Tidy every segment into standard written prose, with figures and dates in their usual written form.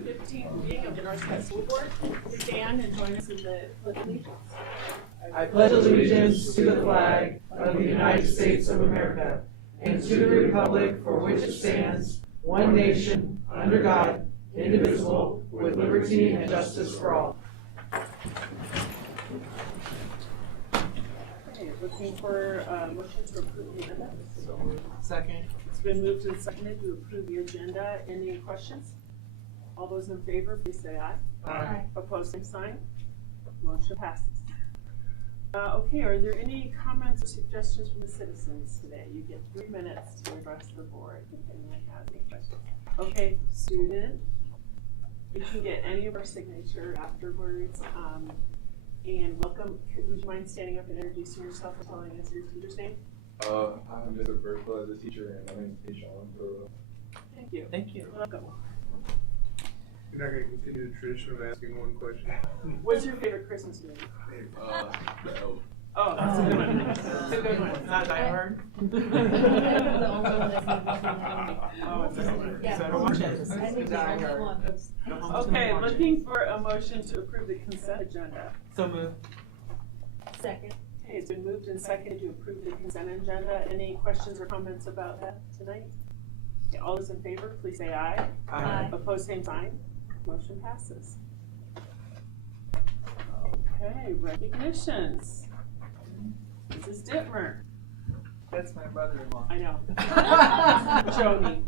15th meeting of the Northside School Board. Stand and join us in the pledge of allegiance. I pledge allegiance to the flag of the United States of America and to the republic for which it stands, one nation, under God, indivisible, with liberty and justice for all. Okay, looking for a motion to approve the agenda. Second. It's been moved and seconded to approve the agenda. Any questions? All those in favor, please say aye. Aye. Opposed, same sign. Motion passes. Okay, are there any comments or suggestions from the citizens today? You get 3 minutes to address the board if anyone has any questions. Okay, student, you can get any of our signature afterwards. And welcome. Would you mind standing up and introducing yourself and telling us your teacher's name? I'm Mr. Berkla as a teacher, and my name is Sean. Thank you. Thank you. Welcome. You're not going to continue the tradition of asking one question. What's your favorite Christmas movie? No. Oh, that's a good one. That's a good one. Not Die Hard? Oh, it's a good one. So I don't watch it. I think Die the only Hard. one. Okay, looking for a motion to approve the consent agenda. So moved. Second. Okay, it's been moved and seconded to approve the consent agenda. Any questions or comments about that tonight? Okay, all those in favor, please say aye. Aye. Opposed, same sign. Motion passes. Okay, recognitions. Mrs. Dittmer. That's my mother-in-law. I know. Joni.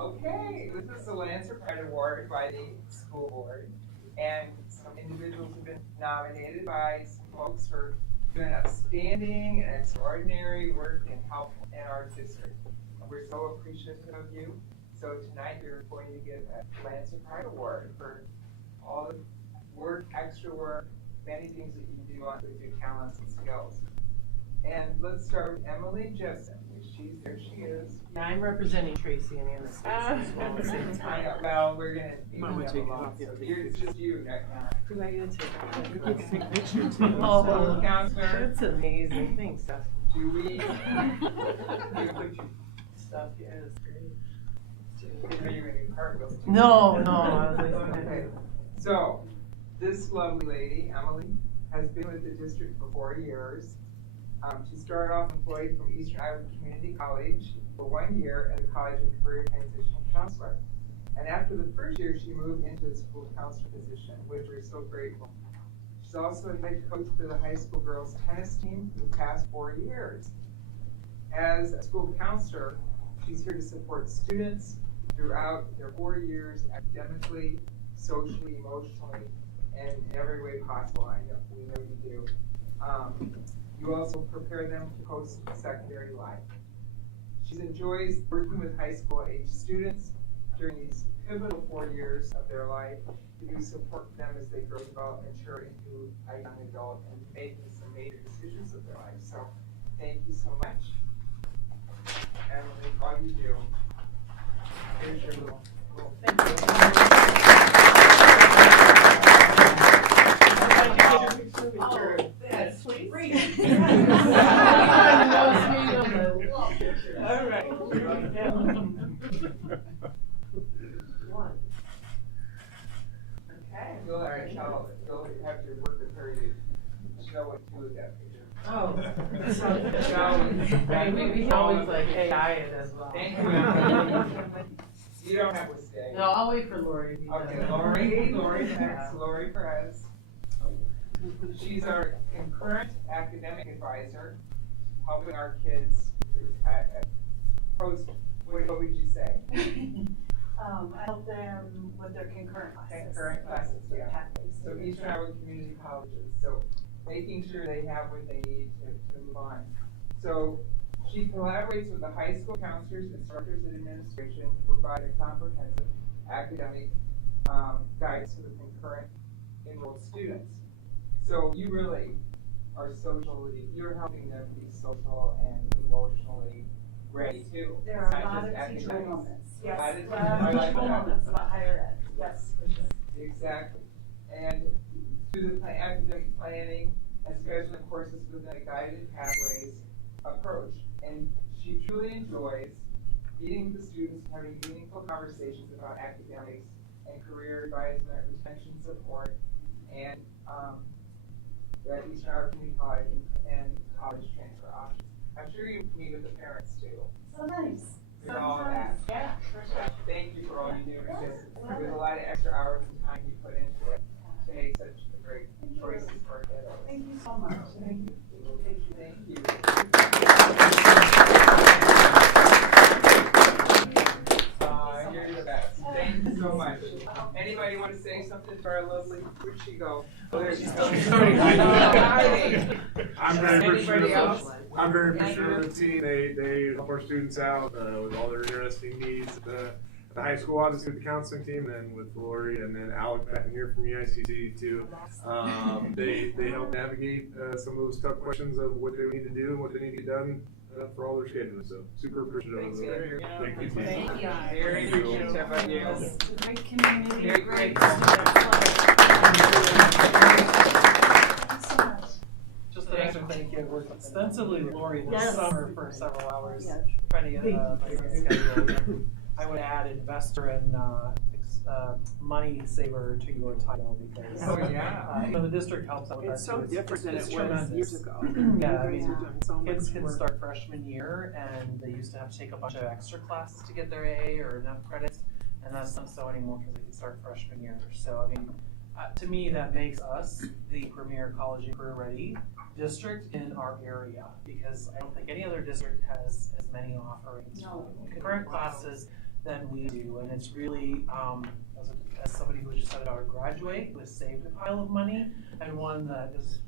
Okay, this is the Lancer Pride Award by the school board, and some individuals have been nominated by some folks for doing outstanding and extraordinary work and help in our district. We're so appreciative of you. So tonight you're going to get a Lancer Pride Award for all the work, extra work, many things that you do with your talents and skills. And let's start with Emily Jessen. There she is. I'm representing Tracy and Anna Stacy as well at the same time. Well, we're gonna need Mama, them take it along, off, yeah. so it's just you right now. Who am I going to take? We can take a picture too. Oh, Counselor That's amazing. Thanks, Stephanie. Julie. Stuff, yeah, it's great. Are you in cartwheels? No, I was like, Okay, so this lovely lady, Emily, has been with the district for 4 years. She started off employed from Eastern Iowa Community College for 1 year as a college and career transition counselor. And after the first year, she moved into a school counselor position, which we're so grateful. She's also a head coach for the high school girls tennis team for the past 4 years. As a school counselor, she's here to support students throughout their 4 years academically, socially, emotionally, and in every way possible. We know you do. You also prepare them to post-secondary life. She enjoys working with high school age students during these pivotal 4 years of their life to support them as they grow, develop, mature into a young adult and making some major decisions of their life. So thank you so much. Emily, all you do. Here's your little thank you. That's sweet. All right. Okay, you'll have to tell, you'll have to work with her to know what to do with that picture. Oh. Right, We can always like AI it as well. Thank you, Emily. You don't have to stay. No, I'll wait for Lori. to be Okay, done. Lori next, Lori Perez. She's our current academic advisor, helping our kids post, what would you say? I help them with their concurrent classes. Concurrent classes, yeah. Pathways. So Eastern Iowa Community Colleges, so making sure they have what they need to move on. So she collaborates with the high school counselors, instructors, and administration to provide a comprehensive academic guidance for the concurrent enrolled students. So you really are you're helping them be social and emotionally ready too. There It's are a not lot of just teachable academics. moments. A lot Yes, of a lot of teachable that. moments about higher ed. Yes, for sure. Exactly. And through the academic planning and scheduling courses within a guided pathways approach. And she truly enjoys meeting with the students, having meaningful conversations about academics and career advisement, retention support, and at Eastern Iowa Community College and college transfer options. I'm sure you meet with the parents too. So nice. With all of that. Yeah, for sure. Thank you for all you do, because there's a lot of extra hours and time you put into it to make such great choices for our kiddos. Thank you so much. Thank you. Thank you. You're the best. Thank you so much. Anybody want to say something to our lovely, where'd she go? Oh, there she goes. I'm very Anybody else? I'm very appreciative of the team. They help our students out with all their interesting needs. The high school, obviously, with the counseling team, and then with Lori, and then Alec back in here from EICT too. They help navigate some of those tough questions of what they need to do and what they need to get done for all their schedules. So super appreciative. Thanks, of it. Andrew. Thank you. Thank you. Very appreciative of you. It's a great community, Very great grateful. Thanks so much. Just an extra thank you. I worked extensively with Lori this Yes. summer for several hours, Yeah. trying to get my schedule. I would add investor and money saver to your title because Oh, yeah. the district helps out with that. It's so too. different than it's it was tremendous. years ago. Yeah, I You guys mean, are doing so much kids can work. start freshman year and they used to have to take a bunch of extra classes to get their A or enough credits, and that's not so anymore because they can start freshman year. So I mean, to me, that makes us the premier college and career ready district in our area because I don't think any other district has as many offerings No. for concurrent classes than we do, and it's really as somebody who just had a daughter graduate, who has saved a pile of money, and one that is,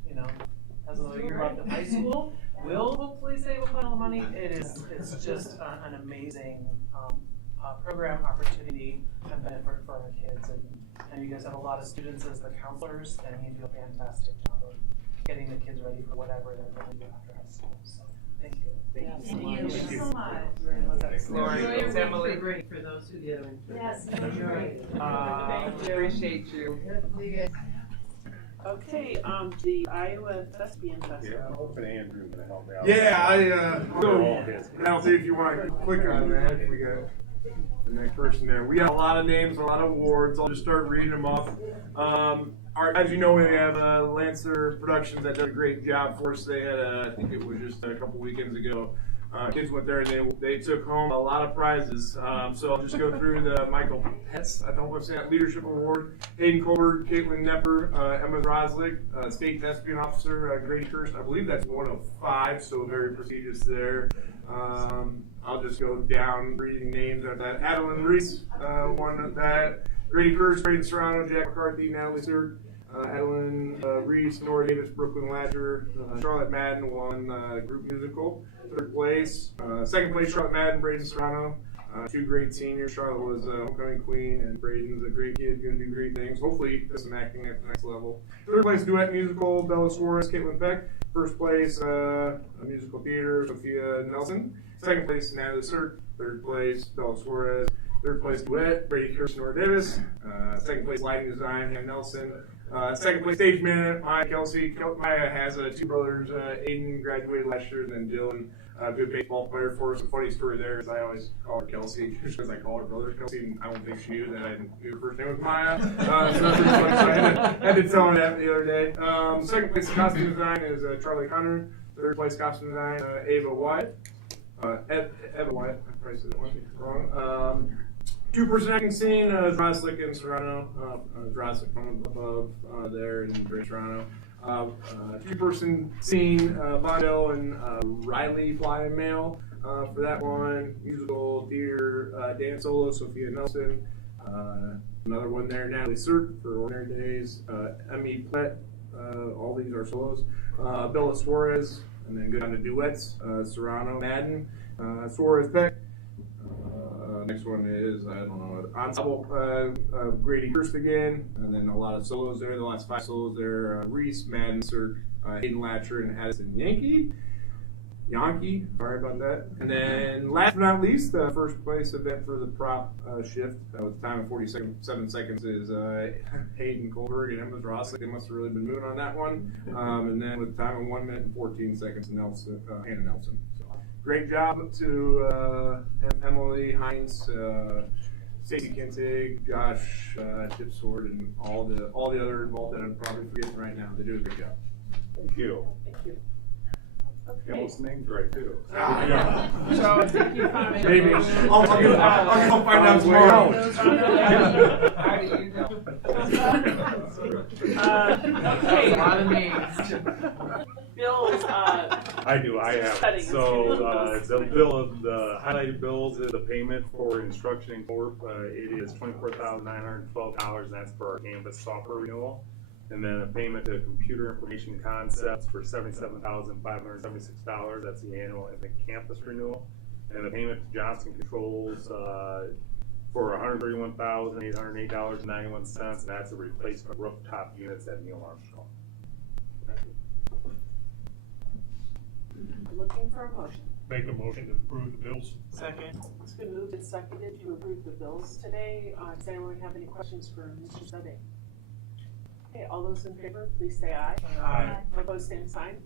has another year left in high school, will hopefully save a pile of money. It's just an amazing program opportunity and benefit for our kids, and you guys have a lot of students as the counselors, and you do a fantastic job of getting the kids ready for whatever they're going to do after high school. So thank you. Thank you so much. Thanks, Lori. Thanks, Emily. Great for those who did it. Yes, thank you. Thank you. Appreciate you. Okay, the Iowa Thespian Festival. Yeah, I'm hoping Andrew's gonna help me out. Yeah, I I'll see if you want to click on that. If we got the next person there. We got a lot of names, a lot of awards. I'll just start reading them off. As you know, we have Lancer Productions that did a great job for us. They had, I think it was just a couple weekends ago. Kids went there and they took home a lot of prizes. So I'll just go through the Michael Petz, I don't know what's that, Leadership Award, Hayden Colbert, Caitlin Nepper, Emma Roslick, State Thespian Officer, Grady Kirst. I believe that's 1 of 5, so very prestigious there. I'll just go down reading names of that. Adeline Reese, one of that. Grady Kirst, Braden Serrano, Jack McCarthy, Natalie Stewart, Adeline Reese, Nora Davis, Brooklyn Ladger, Charlotte Madden won group musical. 3rd place. 2nd place, Charlotte Madden, Braden Serrano. 2 great seniors. Charlotte was homecoming queen, and Braden's a great kid, going to do great things. Hopefully, does some acting at the next level. 3rd place, duet musical, Bella Suarez, Caitlin Peck. 1st place, a musical theater, Sophia Nelson. 2nd place, Natalie Sirk. 3rd place, Bella Suarez. 3rd place, duet, Brady Kirsten, Nora Davis. 2nd place, lighting design, Hannah Nelson. 2nd place, stage man, Maya Kelsey. Maya has 2 brothers. Aiden graduated last year, and then Dylan. Good baseball player for us. A funny story there is I always call her Kelsey because I call her brother Kelsey, and I don't think she knew that I knew her first name was Maya. So that's pretty funny. So I had to tell her that the other day. 2nd place costume design is Charlie Connor. 3rd place costume design, Ava Wyatt. Eva Wyatt. I probably said that one wrong. 2-person acting scene, Droslick and Serrano. Droslick from above there in Great Toronto. 2-person scene, Vondell and Riley Fly and Mail for that one. Musical theater, Dan Solo, Sophia Nelson. Another one there, Natalie Sirk for Ordinary Days. Emmy Plett, all these are solos. Bella Suarez, and then go down to duets. Serrano, Madden, Suarez Peck. Next one is, I don't know, ensemble, Grady Kirst again, and then a lot of solos there. The last 5 solos there, Reese, Madden, Sirk, Hayden Latcher, and Addison Yankee, sorry about that. And then last but not least, the 1st place event for the prop shift, with time of 47 seconds is Hayden Colberg and Emma Roslick. They must have really been moving on that one. And then with time of 1 minute and 14 seconds, Hannah Nelson. So great job to Emily Hines, Stacy Kintig, Josh Chipsword, and all the other involved that I'm probably forgetting right now. They do a great job. Thank you. Thank you. You Okay. almost named right too. So, thank you, Connie. Maybe. I'll go find out tomorrow. How do you know? Okay. A lot of names. Bills, I do, I have Setting it. is So, bills. the highlighted bills is the payment for Instruction Corp. It is $24,912, and that's for our Canvas software renewal. And then a payment to Computer Information Concepts for $77,576. That's the annual Infinite Campus renewal. And the payment to Johnson Controls for $131,808.91, and that's a replacement rooftop units at Neil Armstrong. looking for a motion. Make a motion to approve the bills. Second. It's been moved and seconded to approve the bills today. Does anyone have any questions for Mr. Suding? Okay, all those in favor, please say aye. Aye. Opposed, same sign.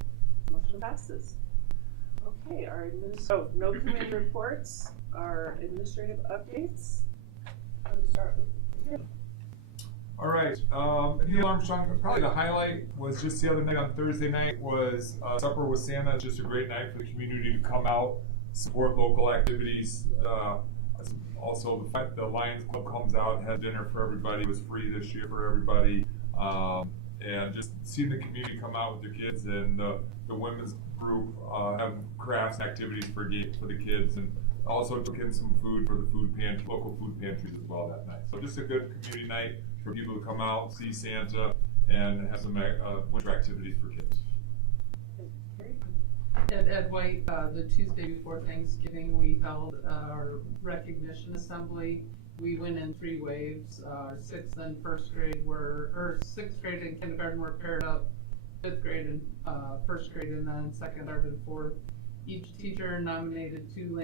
Motion passes. Okay, no committee reports, our administrative updates. Let me start with Tim. All right, Neil Armstrong, probably the highlight was just the other night on Thursday night was Supper with Santa. It's just a great night for the community to come out, support local activities. Also, the Lions Club comes out and has dinner for everybody. It was free this year for everybody. And just seeing the community come out with their kids, and the women's group have crafts and activities for the kids, and also took in some food for the local food pantries as well that night. So just a good community night for people to come out, see Santa, and have some winter activities for kids. At Ed White, the Tuesday before Thanksgiving, we held our recognition assembly. We went in 3 waves. 6th and 1st grade or 6th grade and kindergarten were paired up. 5th grade and 1st grade, and then 2nd, 3rd, and 4th. Each teacher nominated 2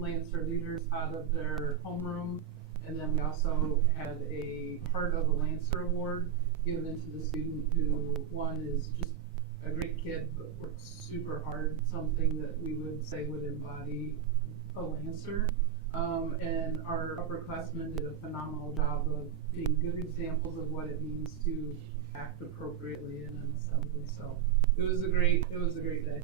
Lancer leaders out of their homeroom, and then we also had a part of a Lancer award given to the student who, one is just a great kid but worked super hard, something that we would say would embody a Lancer. And our upperclassmen did a phenomenal job of being good examples of what it means to act appropriately in an assembly. So it was a great day.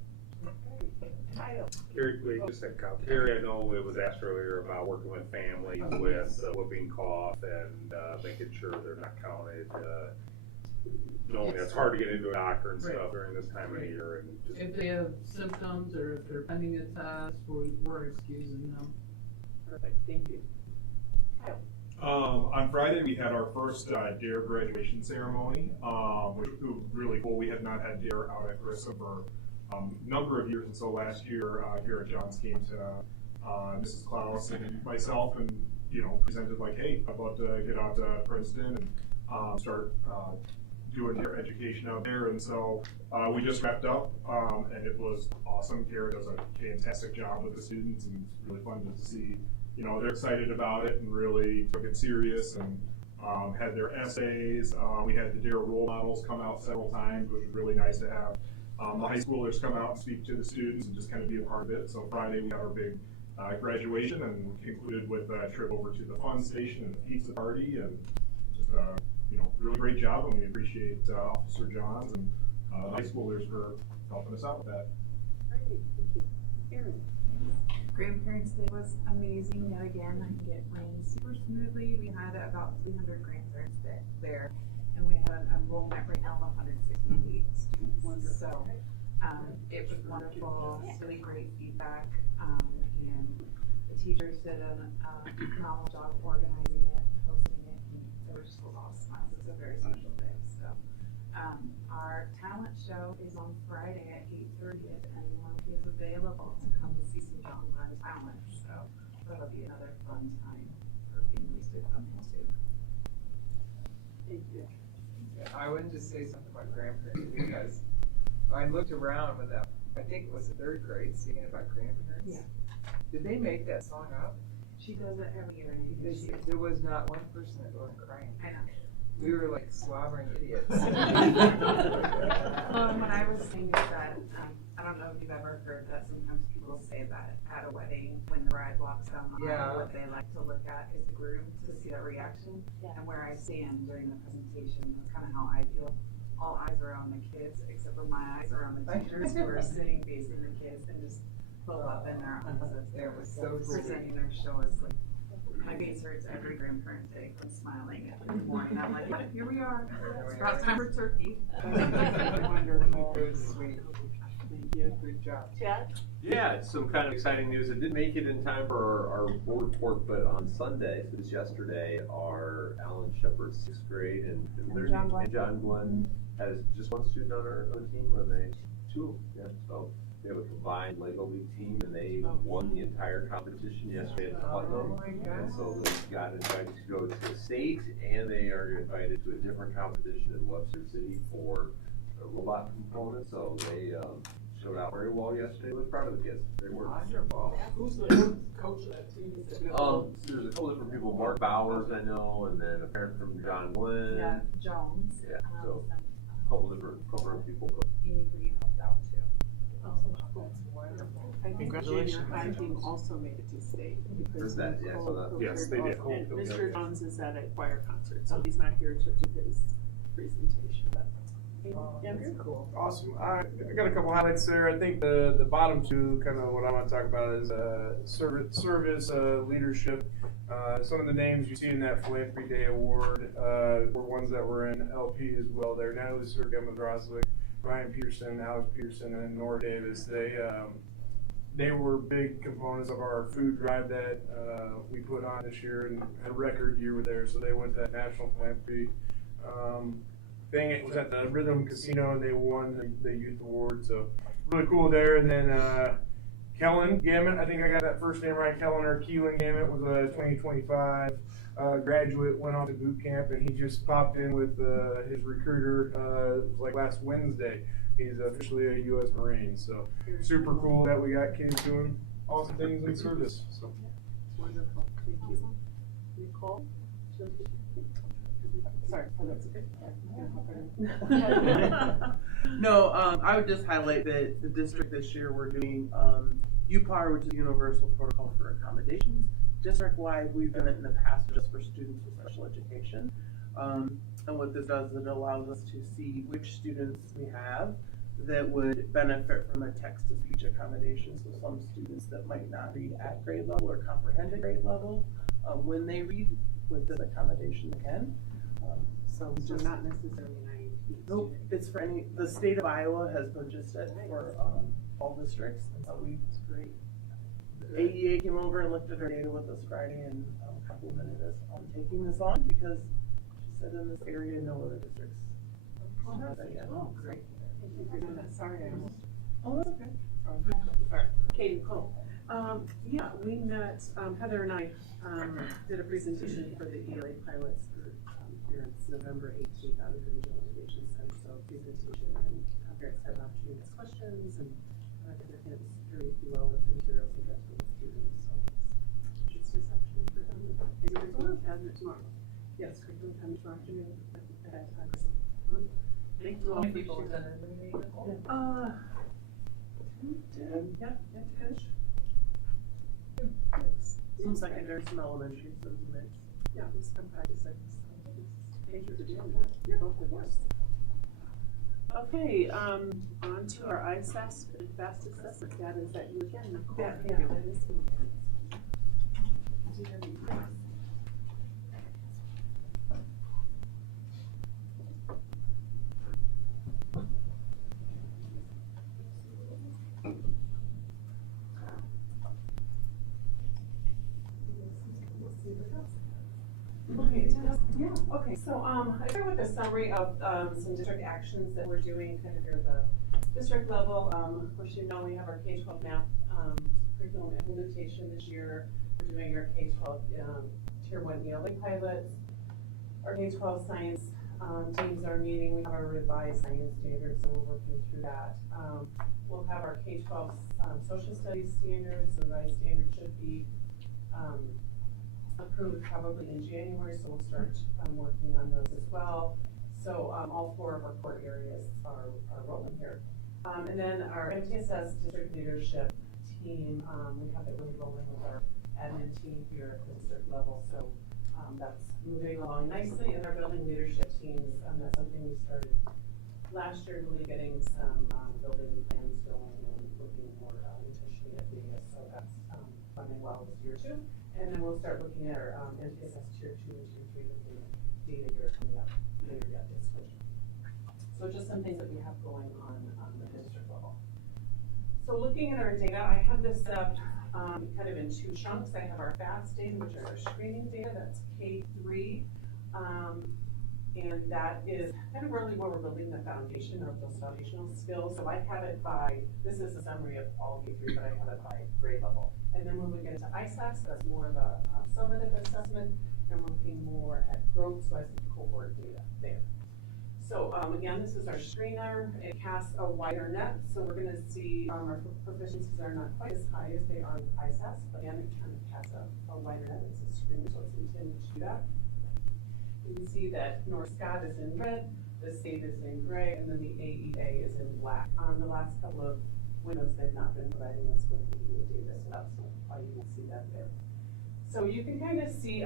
Carrie, wait, just a second. Carrie, I know it was asked earlier about working with families with whooping cough and making sure they're not counted. Knowing it's hard to get into a doctor and stuff during this time of year. And just, if they have symptoms or if they're pending a test, we're excusing them. Perfect, thank you. On Friday, we had our first DARE graduation ceremony, which was really cool. We had not had DARE out at Grissom for a number of years, and so last year here at Johns came to Mrs. Klaus and myself, and presented like, hey, how about get out to Princeton and start doing their education out there. And so we just wrapped up, and it was awesome. Kara does a fantastic job with the students, and it's really fun to see, they're excited about it and really took it serious, and had their essays. We had the DARE role models come out several times, which was really nice to have the high schoolers come out and speak to the students and just kind of be a part of it. So Friday we had our big graduation, and concluded with a trip over to the fun station and a pizza party, and just really great job, and we appreciate Officer Johns and high schoolers for helping us out with that. Great, thank you. Erin. Grandparents' Day was amazing yet again. I think it ran super smoothly. We had about 300 grandparents there, and we had an enrollment right now of 168 students. So it was wonderful, really great feedback, and the teachers did a phenomenal job of organizing it, hosting it, and there were just a lot of smiles. It's a very special day. So our talent show is on Friday at 8:30 if anyone is available to come and see some John Glenn talent. So that'll be another fun time for families to come into. Thank you. I wanted to say something about grandparents, because I looked around with that, I think it was the 3rd grade, singing about grandparents. Yeah. Did they make that song up? She does it every year. Because there was not one person that wasn't crying. I know. We were like slobbering idiots. What I was saying is that I don't know if you've ever heard that sometimes people people say that at a wedding, when the bride walks down the Yeah. aisle, what they like to look at is the groom to see that reaction. And where I stand during the presentation, that's kind of how I feel. All eyes are on the kids, except for my eyes are on the teachers who are sitting facing the kids and just pull up in their arms as they were So sweet. presenting their show. It's like, my face hurts every grandparent day from smiling every morning. I'm like, yeah, here we are. It's about time for turkey. Wonderful. It was sweet. Thank you. Good job. Chad? Yeah, it's some kind of exciting news. It didn't make it in time for our board report, but on Sunday, so this yesterday, our Alan Shepard 6th grade and John Glenn has just one student on our team, or they two, yeah. So they have a combined Lego League team, and they won the entire competition yesterday at Putnam. And so they got invited to go to the state, and they are invited to a different competition in Webster City for a robot component. So they showed out very well yesterday. I was proud of the kids. They worked well. Who's the coach of that team? There's a couple different people. Mark Bowers, I know, and then a parent from John Glenn. Yeah, Jones. Yeah, so a couple different people. Amy Reed helped out too. I think the junior high team also made it to state. Because That, yeah, so that- Yes, they did. And Mr. Jones is at a choir concert, so he's not here to do his presentation, but. Andrew? Cool. Awesome. I got a couple highlights there. I think the bottom two, kind of what I want to talk about is service leadership. Some of the names you see in that Philanthropy Day Award were ones that were in LP as well. There now is Sir Gemma Droslik, Ryan Peterson, Alex Peterson, and Nora Davis. They were big components of our food drive that we put on this year, and a record year with there. So they went to that National Philanthropy thing. It was at the Rhythm Casino, and they won the youth award. So really cool there. And then Kellen Gammett, I think I got that first name right. Kellen or Keelan Gammett was a 2025 graduate, went on to boot camp, and he just popped in with his recruiter like last Wednesday. He's officially a U.S. Marine. So super cool that we got kids doing awesome things in service. So. Wonderful, thank you. Nicole? Sorry, that's okay. No, I would just highlight that the district this year, we're doing UPAR, which is Universal Protocol for Accommodations. District-wide, we've done it in the past just for students with special education. And what this does is it allows us to see which students we have that would benefit from a text-to-speech accommodation. So some students that might not read at grade level or comprehend at grade level, when they read with this accommodation again. So not necessarily IEP. Nope, it's for any, the state of Iowa has purchased it for all districts, and so it's great. AEA came over and looked at our data with us Friday and complimented us on taking this on because she said in this area no other districts have that yet. Oh, great. Thank you for doing that. Sorry, I almost. Oh, that's okay. Sorry. Katie Cole. Yeah, we met, Heather and I did a presentation for the ELA pilots for here it's November 18th out of the Regional Innovation Center. So presentation and parents had an opportunity to ask questions and the kids very well with the materials and that's what we're doing. So it's reception for them. And there's one cabinet tomorrow. Yes, curriculum coming tomorrow afternoon at Thank you all. People attended the meeting. 10, yeah, 10-ish. Some secondary, some elementary, some mix. Yeah, it's from 5 to 6. Thank you for doing that. Both of us. Okay, on to our ISASS fast assessment data. Is that you again, Nicole? Yeah, Thank you. that is me. Okay, so I start with a summary of some district actions that we're doing kind of here at the district level. Of course, you know we have our K-12 math curriculum implementation this year. We're doing our K-12 Tier 1 ELA pilots. Our K-12 science teams are meeting. We have our revised science standards, so we're working through that. We'll have our K-12 social studies standards. The revised standards should be approved probably in January, so we'll start working on those as well. So all 4 of our core areas are rolling here. And then our MTSS district leadership team. We have it really rolling with our admin team here at the district level, so that's moving along nicely. And our building leadership teams, that's something we started last year, really getting some building plans going and looking more intentionally at data. So that's running well this year too. And then we'll start looking at our MTSS Tier 2 and Tier 3 looking at data year coming up later yet this winter. So just some things that we have going on the district level. So looking at our data, I have this set up kind of in two chunks. I have our FAST data, which are our screening data, that's K3. And that is kind of really where we're building the foundation of those foundational skills. So I have it by, this is a summary of all K3, but I have it by grade level. And then when we get into ISAS, that's more of a summative assessment, and we're looking more at growth, so I see cohort data there. So again, this is our screener. It casts a wider net, so we're going to see our proficiencies are not quite as high as they are with ISAS, but again, it kind of casts a wider net. It's a screener, so it's intended to do that. You can see that North Scott is in red, the state is in gray, and then the AEA is in black. The last couple of windows, they've not been providing us with the data, so that's why you can see that there. So you can kind of see,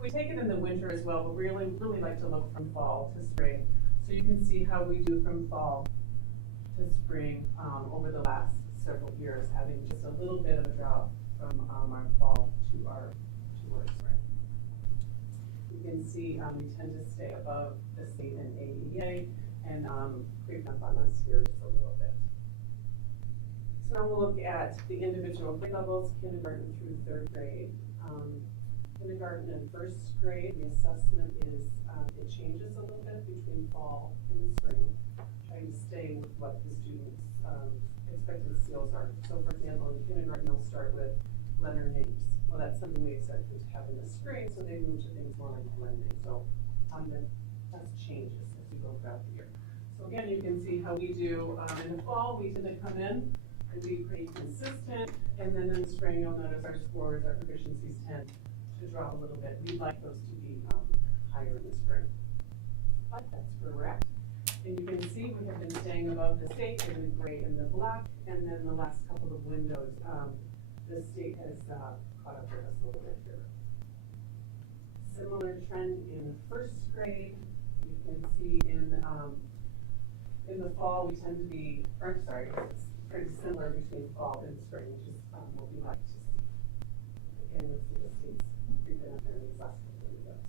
we take it in the winter as well, but really like to look from fall to spring. So you can see how we do from fall to spring over the last several years, having just a little bit of a drop from our fall to our spring. You can see we tend to stay above the state and AEA and creep up on us here just a little bit. So now we'll look at the individual grade levels, kindergarten through third grade. Kindergarten and first grade, the assessment is, it changes a little bit between fall and spring, trying to stay with what the students' expected skills are. So for example, in kindergarten, they'll start with letter names. Well, that's something we expect them to have in the spring, so they move to things more like blending. So that changes as we go throughout the year. So again, you can see how we do in the fall. We tend to come in and be pretty consistent, and then in the spring, you'll notice our scores, our proficiencies tend to drop a little bit. We'd like those to be higher in the spring, but that's where we're at. And you can see we have been staying above the state in the gray and the black, and then the last couple of windows, the state has caught up with us a little bit here. Similar trend in first grade. You can see in the fall we tend to be, or sorry, it's pretty similar between fall and spring, which is what we like to see. Again, you'll see the states creeping up in these last couple of windows.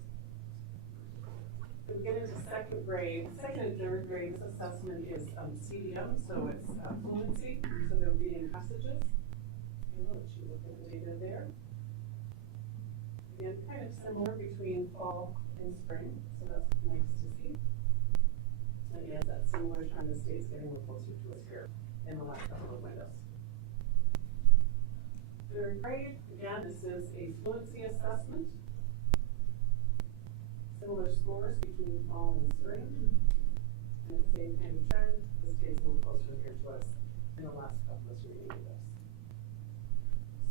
We get into second grade. Second and third grade, this assessment is CDM, so it's fluency, so they're reading passages. And I'll let you look at the data there. Again, kind of similar between fall and spring, so that's nice to see. Again, that similar trend, the state's getting a little closer to us here in the last couple of windows. Third grade, again, this is a fluency assessment. Similar scores between fall and spring. And the same kind of trend, the state's a little closer here to us in the last couple of windows.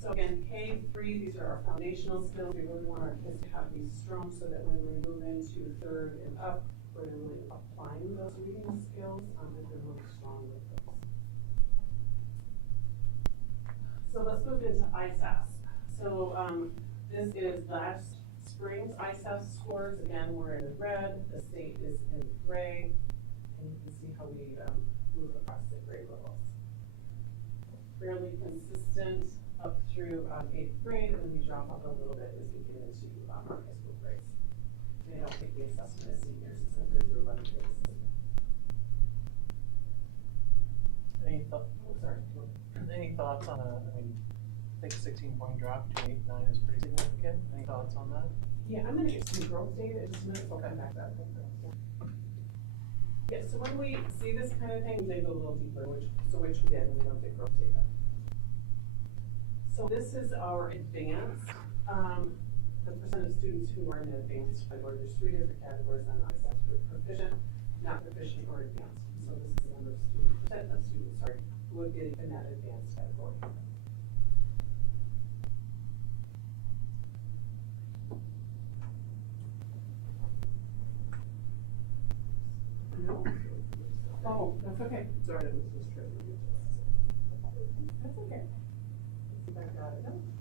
So again, K3, these are our foundational skills. We really want our kids to have these strong so that when we move into third and up, we're really applying those reading skills that they're really strong with those. So let's move into ISAS. So this is last spring's ISAS scores. Again, we're in red, the state is in gray, and you can see how we move across the grade levels. Fairly consistent up through 8th grade, and then we drop up a little bit as we get into our high school grades. They don't take the assessment as seniors, it's a 3rd through 11th grade assessment. Any thoughts on I think a 16-point drop to 8-9 is pretty significant. Any thoughts on that? Yeah, I'm going to get some growth data in just a minute, so I'll come back to that. Yeah, so when we see this kind of thing, they go a little deeper, which we did, and we don't get growth data. So this is our advanced, the percent of students who are in the advanced category. There's 3 different categories on ISAS: proficient, not proficient, or advanced. So this is the number of students, percent of students, sorry, who would be in that advanced category. No. Oh, that's okay. Sorry, this was true. That's okay. see if I've got it.